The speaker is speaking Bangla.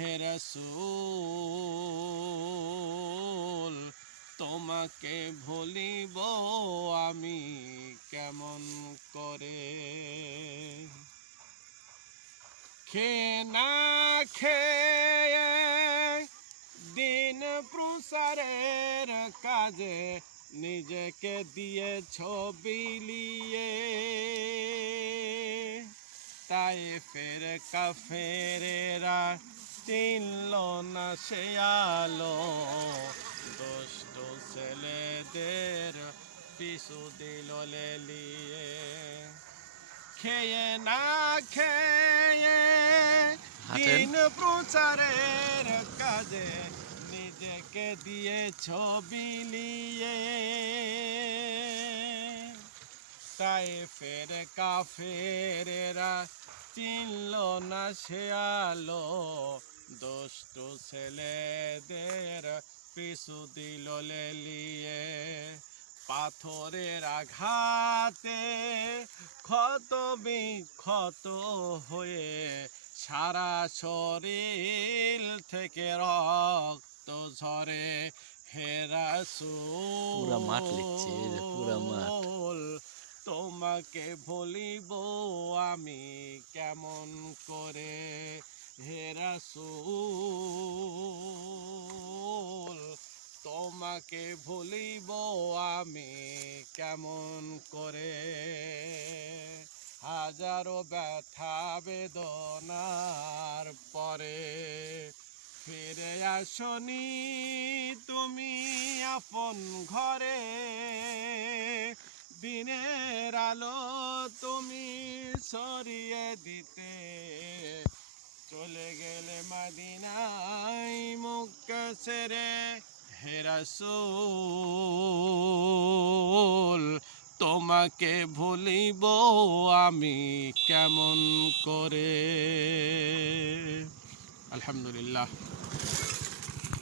হে রাসূল তোমাকে ভুলিব আমি কেমন করে। খেয়ে না খেয়ে দিন প্রসারের কাজে নিজেকে দিয়েছ বিলিয়ে, তাই ফের কাফেরেরা চিনল না সে আলো, দুষ্ট ছেলেদের পিছু দিল লেলিয়ে। খেয়ে না খেয়ে দিন প্রচারের কাজে নিজেকে দিয়েছ বিলিয়ে, তাই ফের কাফেরেরা চিনল না সে আলো, দুষ্ট ছেলেদের পিছু দিল লেলিয়ে। পাথরের আঘাতে ক্ষত বিক্ষত হয়ে সারা শরীর থেকে রক্ত ঝরে। হে রাসূল তোমাকে ভুলিব আমি কেমন করে। হে রাসূল তোমাকে ভুলিব আমি কেমন করে। হাজারো ব্যথা বেদনার পরে ফিরে আসনি তুমি আপন ঘরে, দিনের আলো তুমি ছড়িয়ে দিতে চলে গেলে মদিনায় মক্কা ছেড়ে। হে রাসূল তোমাকে ভুলিব আমি কেমন করে। আলহামদুলিল্লাহ।